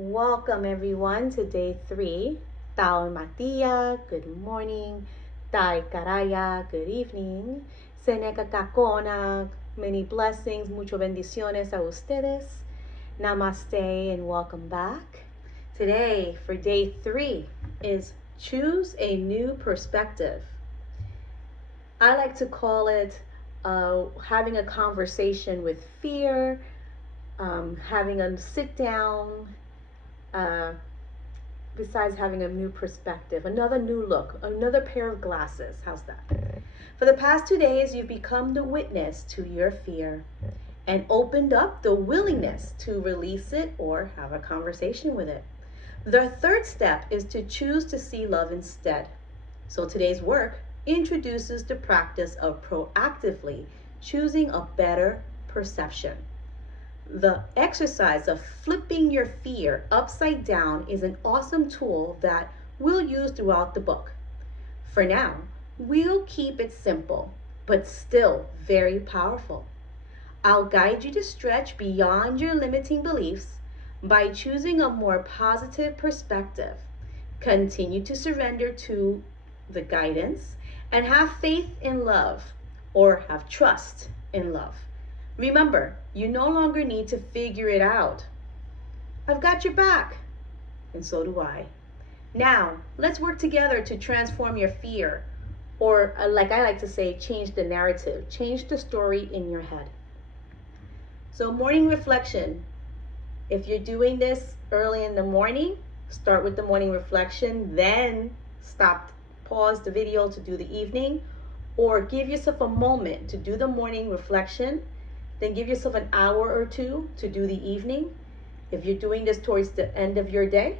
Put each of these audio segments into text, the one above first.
Welcome everyone to day 3. Tao Matia, good morning. Tai Karaya, good evening. Seneca Kakona, many blessings, mucho bendiciones a ustedes. Namaste and welcome back. Today for day 3 is choose a new perspective. I like to call it having a conversation with fear, having a sit down, besides having a new perspective, another new look, another pair of glasses. How's that? For the past 2 days, you've become the witness to your fear and opened up the willingness to release it or have a conversation with it. The third step is to choose to see love instead. So today's work introduces the practice of proactively choosing a better perception. The exercise of flipping your fear upside down is an awesome tool that we'll use throughout the book. For now, we'll keep it simple, but still very powerful. I'll guide you to stretch beyond your limiting beliefs by choosing a more positive perspective. Continue to surrender to the guidance and have faith in love, or have trust in love. Remember, you no longer need to figure it out. I've got your back, and so do I. Now, let's work together to transform your fear, or like I like to say, change the narrative, change the story in your head. So morning reflection. If you're doing this early in the morning, start with the morning reflection, then pause the video to do the evening, or give yourself a moment to do the morning reflection. Then give yourself an hour or two to do the evening. If you're doing this towards the end of your day,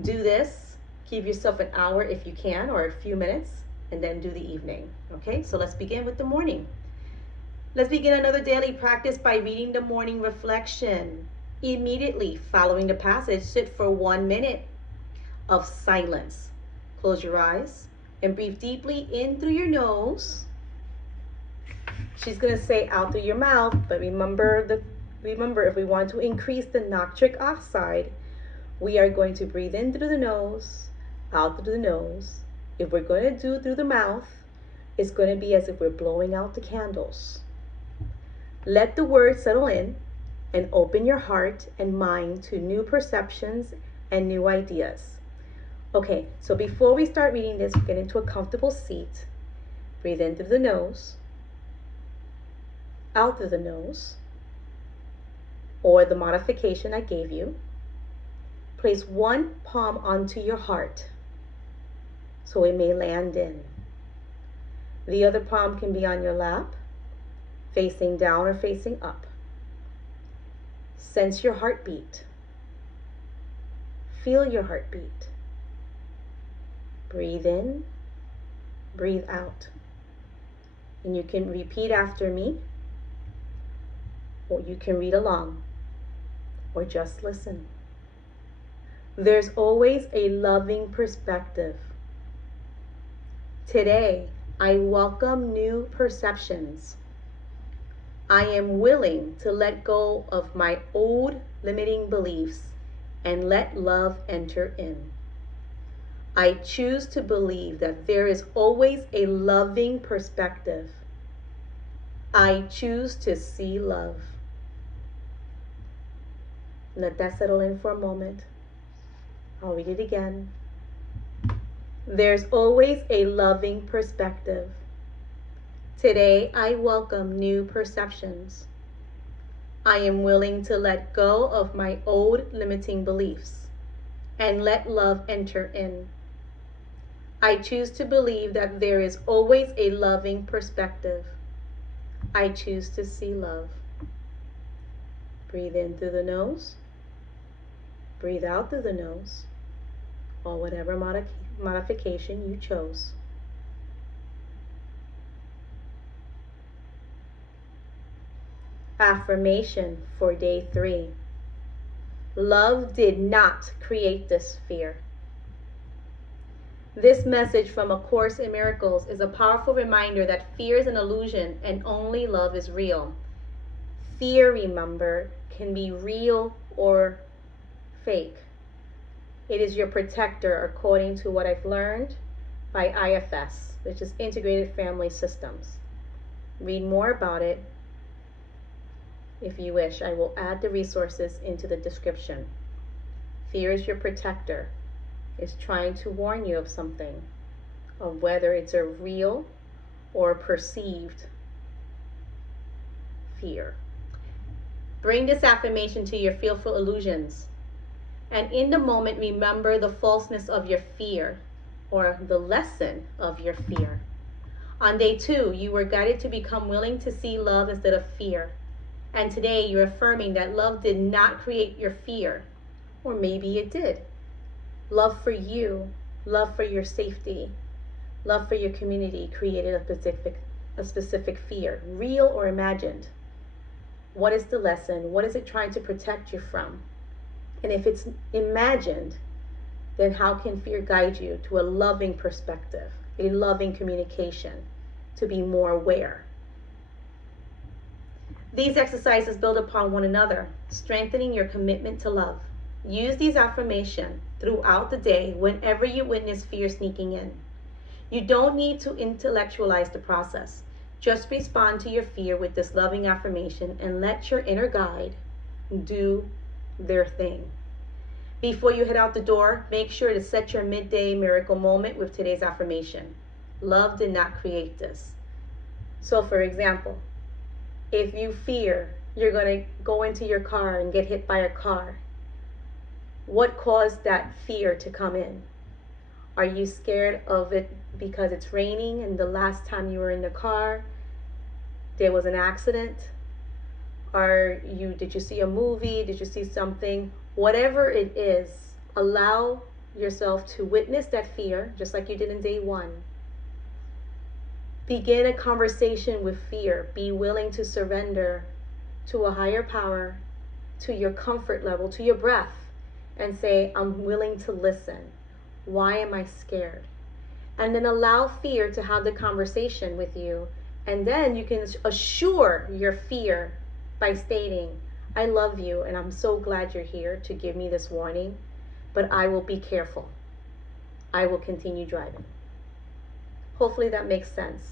do this. Give yourself an hour if you can, or a few minutes, and then do the evening. Okay, so let's begin with the morning. Let's begin another daily practice by reading the morning reflection. Immediately following the passage, sit for 1 minute of silence. Close your eyes and breathe deeply in through your nose. She's going to say out through your mouth, but remember if we want to increase the nitric oxide, we are going to breathe in through the nose, out through the nose. If we're going to do through the mouth, it's going to be as if we're blowing out the candles. Let the words settle in and open your heart and mind to new perceptions and new ideas. Okay, so before we start reading this, get into a comfortable seat. Breathe in through the nose, out through the nose, or the modification I gave you. Place one palm onto your heart so it may land in. The other palm can be on your lap, facing down or facing up. Sense your heartbeat. Feel your heartbeat. Breathe in, breathe out. And you can repeat after me, or you can read along, or just listen. There's always a loving perspective. Today, I welcome new perceptions. I am willing to let go of my old limiting beliefs and let love enter in. I choose to believe that there is always a loving perspective. I choose to see love. Let that settle in for a moment. I'll read it again. There's always a loving perspective. Today, I welcome new perceptions. I am willing to let go of my old limiting beliefs and let love enter in. I choose to believe that there is always a loving perspective. I choose to see love. Breathe in through the nose. Breathe out through the nose, or whatever modification you chose. Affirmation for day 3. Love did not create this fear. This message from A Course in Miracles is a powerful reminder that fear is an illusion and only love is real. Fear, remember, can be real or fake. It is your protector, according to what I've learned by IFS, which is Integrated Family Systems. Read more about it if you wish. I will add the resources into the description. Fear is your protector. It's trying to warn you of something, of whether it's a real or perceived fear. Bring this affirmation to your fearful illusions. And in the moment, remember the falseness of your fear, or the lesson of your fear. On day 2, you were guided to become willing to see love instead of fear. And today, you're affirming that love did not create your fear. Or maybe it did. Love for you, love for your safety, love for your community created a specific fear, real or imagined. What is the lesson? What is it trying to protect you from? And if it's imagined, then how can fear guide you to a loving perspective, a loving communication, to be more aware? These exercises build upon one another, strengthening your commitment to love. Use these affirmations throughout the day whenever you witness fear sneaking in. You don't need to intellectualize the process. Just respond to your fear with this loving affirmation and let your inner guide do their thing. Before you head out the door, make sure to set your midday miracle moment with today's affirmation. Love did not create this. So for example, if you fear you're going to go into your car and get hit by a car, what caused that fear to come in? Are you scared of it because it's raining and the last time you were in the car there was an accident? Did you see a movie? Did you see something? Whatever it is, allow yourself to witness that fear, just like you did in day 1. Begin a conversation with fear. Be willing to surrender to a higher power, to your comfort level, to your breath, and say, I'm willing to listen. Why am I scared? And then allow fear to have the conversation with you. And then you can assure your fear by stating, I love you and I'm so glad you're here to give me this warning, but I will be careful. I will continue driving. Hopefully that makes sense.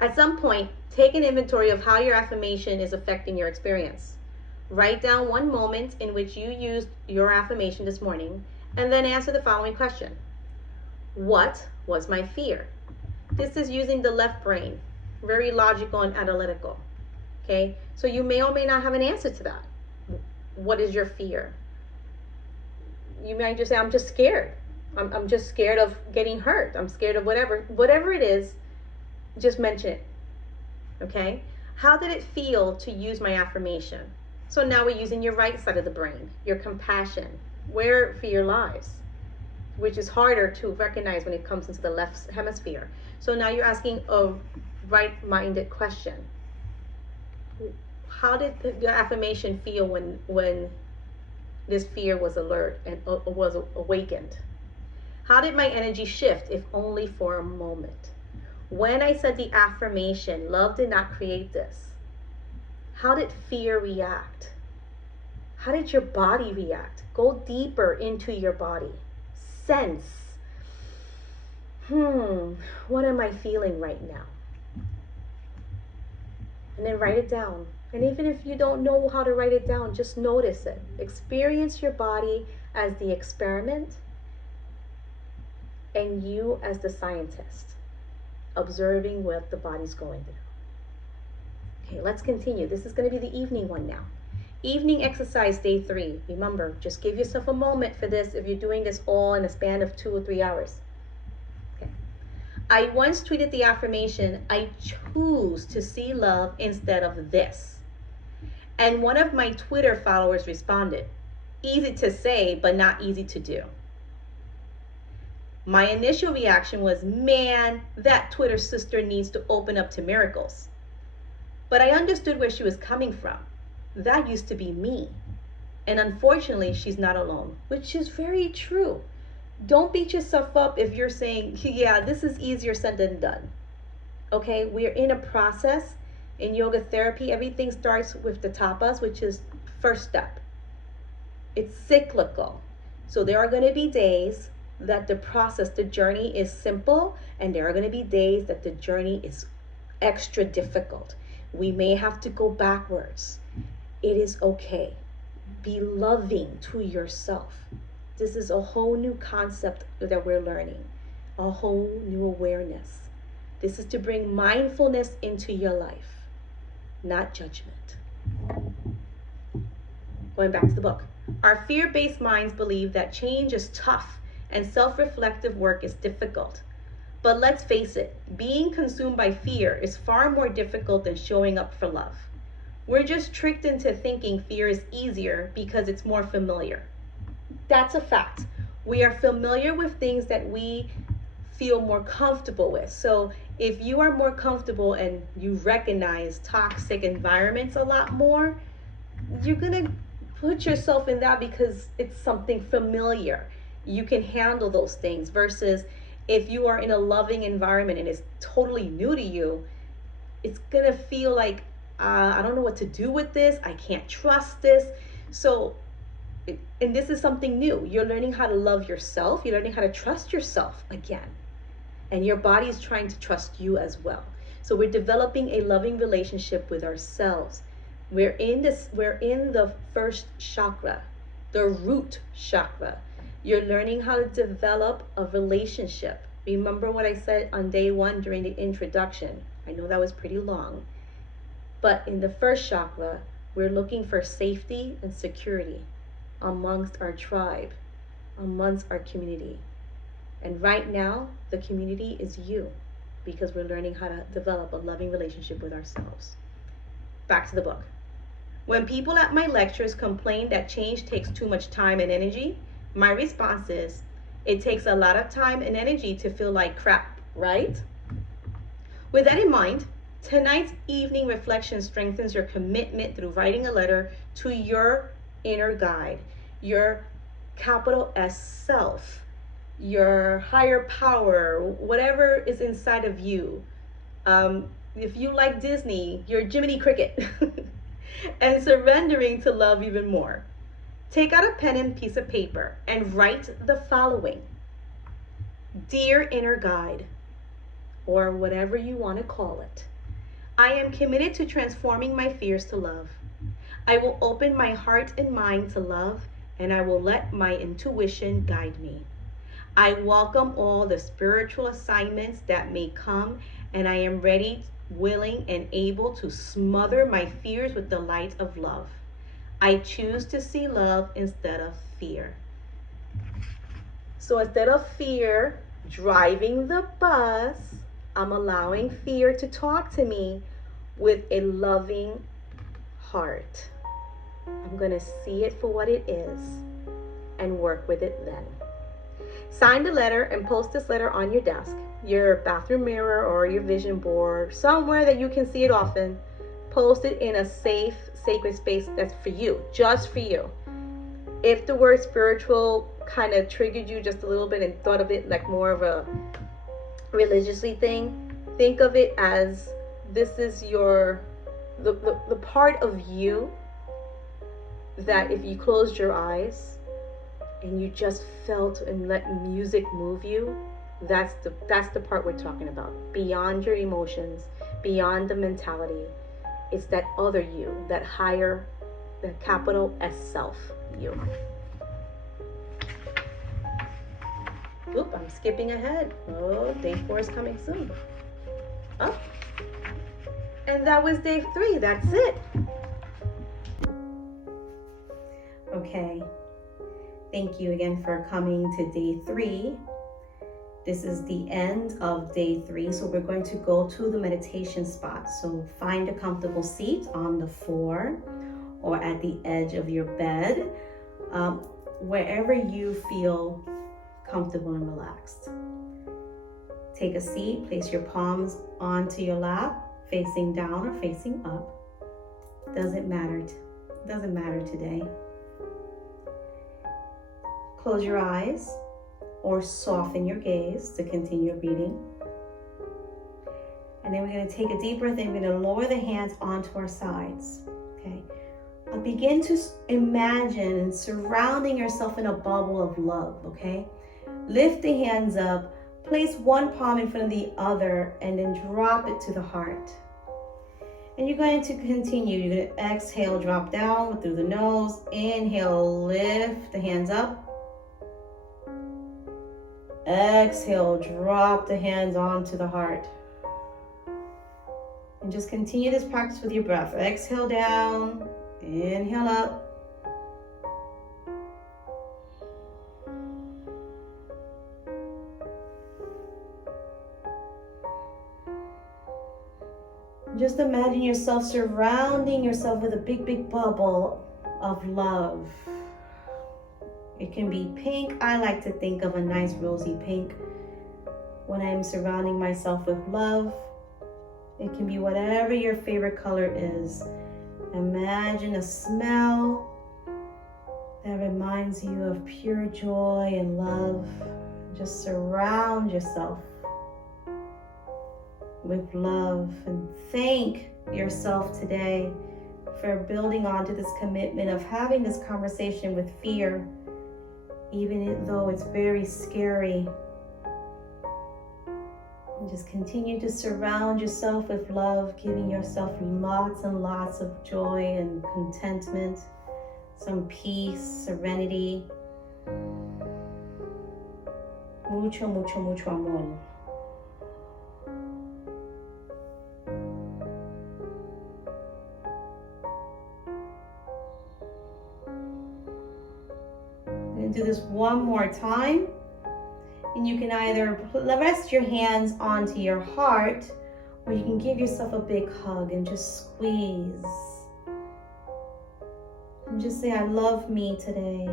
At some point, take an inventory of how your affirmation is affecting your experience. Write down one moment in which you used your affirmation this morning, and then answer the following question. What was my fear? This is using the left brain, very logical and analytical. Okay, so you may or may not have an answer to that. What is your fear? You might just say, I'm just scared. I'm just scared of getting hurt. I'm scared of whatever. Whatever it is, just mention it. Okay? How did it feel to use my affirmation? So now we're using your right side of the brain, your compassion, where fear lies, which is harder to recognize when it comes into the left hemisphere. So now you're asking a right-minded question. How did the affirmation feel when this fear was alert and was awakened? How did my energy shift, if only for a moment? When I said the affirmation, love did not create this, how did fear react? How did your body react? Go deeper into your body. Sense. What am I feeling right now? And then write it down. And even if you don't know how to write it down, just notice it. Experience your body as the experiment and you as the scientist, observing what the body's going through. Okay, let's continue. This is going to be the evening one now. Evening exercise day 3. Remember, just give yourself a moment for this if you're doing this all in a span of 2 or 3 hours. Okay. I once tweeted the affirmation, I choose to see love instead of this. And one of my Twitter followers responded, easy to say, but not easy to do. My initial reaction was, man, that Twitter sister needs to open up to miracles. But I understood where she was coming from. That used to be me. And unfortunately, she's not alone, which is very true. Don't beat yourself up if you're saying, yeah, this is easier said than done. Okay, we're in a process. In yoga therapy, everything starts with the tapas, which is first step. It's cyclical. So there are going to be days that the journey is simple, and there are going to be days that the journey is extra difficult. We may have to go backwards. It is okay. Be loving to yourself. This is a whole new concept that we're learning, a whole new awareness. This is to bring mindfulness into your life, not judgment. Going back to the book. Our fear-based minds believe that change is tough and self-reflective work is difficult. But let's face it, being consumed by fear is far more difficult than showing up for love. We're just tricked into thinking fear is easier because it's more familiar. That's a fact. We are familiar with things that we feel more comfortable with. So if you are more comfortable and you recognize toxic environments a lot more, you're going to put yourself in that because it's something familiar. You can handle those things versus if you are in a loving environment and it's totally new to you, it's going to feel like, I don't know what to do with this. I can't trust this. So, and this is something new. You're learning how to love yourself. You're learning how to trust yourself again. And your body is trying to trust you as well. So we're developing a loving relationship with ourselves. We're in the first chakra, the root chakra. You're learning how to develop a relationship. Remember what I said on day 1 during the introduction. I know that was pretty long. But in the first chakra, we're looking for safety and security amongst our tribe, amongst our community. And right now, the community is you because we're learning how to develop a loving relationship with ourselves. Back to the book. When people at my lectures complain that change takes too much time and energy, my response is, it takes a lot of time and energy to feel like crap, right? With that in mind, tonight's evening reflection strengthens your commitment through writing a letter to your inner guide, your capital S self, your higher power, whatever is inside of you. If you like Disney, your Jiminy Cricket, and surrendering to love even more. Take out a pen and piece of paper and write the following. Dear inner guide, or whatever you want to call it, I am committed to transforming my fears to love. I will open my heart and mind to love, and I will let my intuition guide me. I welcome all the spiritual assignments that may come, and I am ready, willing, and able to smother my fears with the light of love. I choose to see love instead of fear. So instead of fear driving the bus, I'm allowing fear to talk to me with a loving heart. I'm going to see it for what it is and work with it then. Sign the letter and post this letter on your desk, your bathroom mirror, or your vision board, somewhere that you can see it often. Post it in a safe, sacred space that's for you, just for you. If the word spiritual kind of triggered you just a little bit and thought of it like more of a religiously thing, think of it as this is the part of you that if you closed your eyes and you just felt and let music move you, that's the part we're talking about. Beyond your emotions, beyond the mentality, it's that other you, that higher, the capital S self you. Oop, I'm skipping ahead. Oh, day 4 is coming soon. Oh, and that was day 3. That's it. Okay. Thank you again for coming to day 3. This is the end of day 3. So we're going to go to the meditation spot. So find a comfortable seat on the floor or at the edge of your bed, wherever you feel comfortable and relaxed. Take a seat, place your palms onto your lap, facing down or facing up. Doesn't matter today. Close your eyes or soften your gaze to continue reading. And then we're going to take a deep breath in. We're going to lower the hands onto our sides. Okay. Begin to imagine surrounding yourself in a bubble of love, okay? Lift the hands up, place one palm in front of the other, and then drop it to the heart. And you're going to continue. You're going to exhale, drop down through the nose. Inhale, lift the hands up. Exhale, drop the hands onto the heart. And just continue this practice with your breath. Exhale down, inhale up. Just imagine yourself surrounding yourself with a big, big bubble of love. It can be pink. I like to think of a nice rosy pink when I'm surrounding myself with love. It can be whatever your favorite color is. Imagine a smell that reminds you of pure joy and love. Just surround yourself with love and thank yourself today for building onto this commitment of having this conversation with fear, even though it's very scary. And just continue to surround yourself with love, giving yourself lots and lots of joy and contentment, some peace, serenity. Mucho, mucho, mucho amor. Do this one more time, and you can either rest your hands onto your heart, or you can give yourself a big hug and just squeeze and just say, I love me today.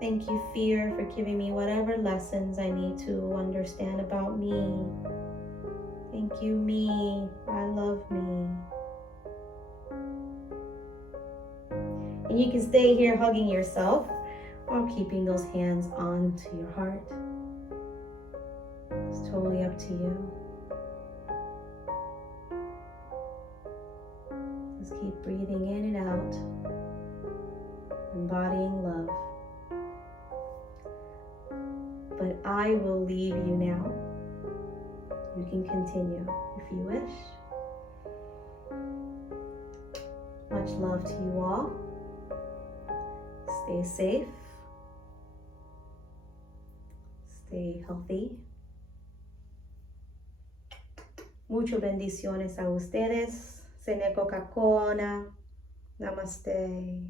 Thank you, fear, for giving me whatever lessons I need to understand about me. Thank you, me. I love me. And you can stay here hugging yourself or keeping those hands onto your heart. It's totally up to you. Just keep breathing in and out, embodying love. But I will leave you now. You can continue if you wish. Much love to you all. Stay safe. Stay healthy. Muchas bendiciones a ustedes. Seneko Kakona. Namaste.